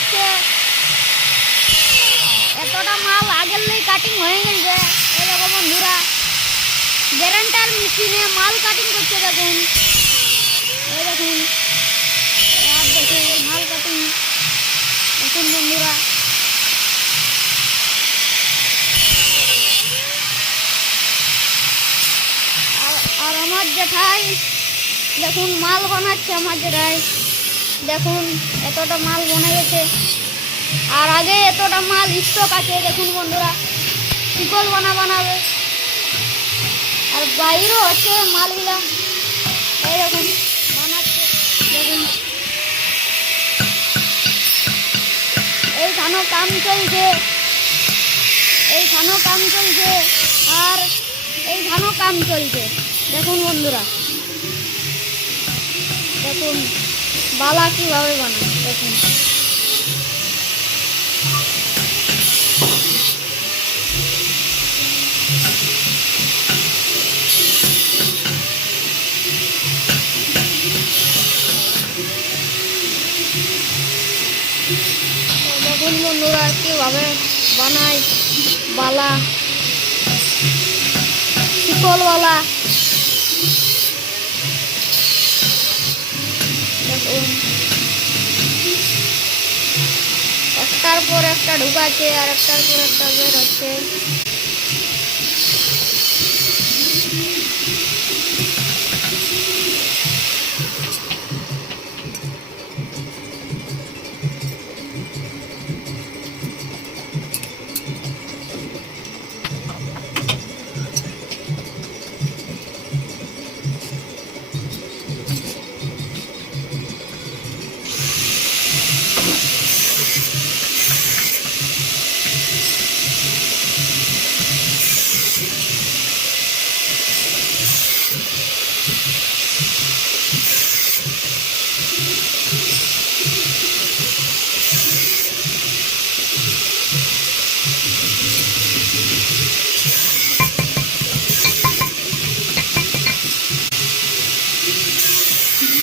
হচ্ছে এতটা মাল আগেরলেই কাটিং হয়ে গেছে। এই দেখো বন্ধুরা, গ্যারেন্টার মেশিনে মাল কাটিং করছে। দেখুন, এই দেখুন, আর দেখুন মাল কাটিং। দেখুন বন্ধুরা, আর আমার জেঠাই দেখুন মাল বানাচ্ছে। আমার জেঠাই দেখুন এতটা মাল বানাইছে, আর আগে এতটা মাল স্টক আছে। দেখুন বন্ধুরা, শিকল বানাবে, আর বাইরেও হচ্ছে মালগুলা। এই দেখুন বানাচ্ছে। দেখুন এইখানেও কাম চলছে, এইখানেও কাম চলছে, আর এইখানেও কাম চলছে। দেখুন বন্ধুরা, দেখুন বালা কিভাবে বানায়। দেখুন দেখুন বন্ধুরা কিভাবে বানায় বালা, শিকলওয়ালা। দেখুন একটার পর একটা ঢুকাচ্ছে, আর একটার পর একটা বের হচ্ছে।